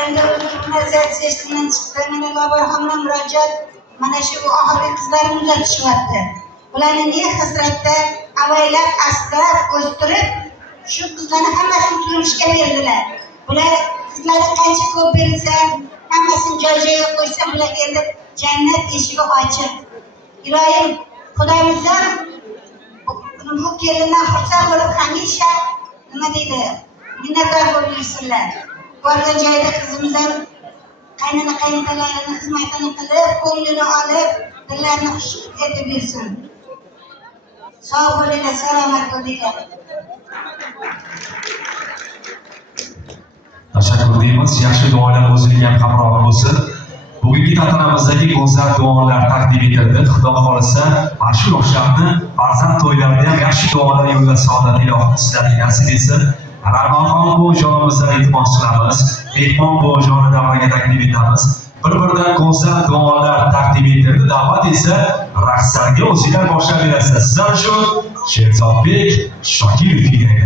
Endi nazar sesinin çıktığını Lobarham'la müracaat mana shu oxirgi qizlarimiz uzatishyapti. Ularni ne hasratda avaylab asrab o'stirib shu qizlarni hammasini turmushga berdilar. Bular qizlarni qancha ko'p berilsa, hammasini joy-joyiga qo'ysa, bular endi jannat eshigi ochiq. Iloyim, Xudoyimizdan bu kelinlar xursand bo'lib hamisha nima deydi? Minnatdor bo'lib yursinlar. Borgan joyda qizimizdan qaynona qaynotalarini xizmatini qilib, ko'nglini olib, dillarini xush etib yursin. Sog' bo'linglar, salomat bo'linglar. Tashakkur deymiz. Yaxshi duolar o'zining ham qamrog'i bo'lsin. Bugungi tantanamizdagi go'zal duolar taqdim etildi. Xudo xolisa, mana shu yoshlarni farzand to'ylarida ham yaxshi duolar yo'llasa oladi. Ilohim sizlarga nasib etsin. Rahmonxon buvijonimizdan iltimos qilamiz. Mehmon buvijonni davraga taklif etamiz. Bir-biridan go'zal duolar taqdim etildi. Da'vat esa raqslarga o'zinglar boshlab berasizlar. Sizlar uchun Sherzodbek Shokirov keladi.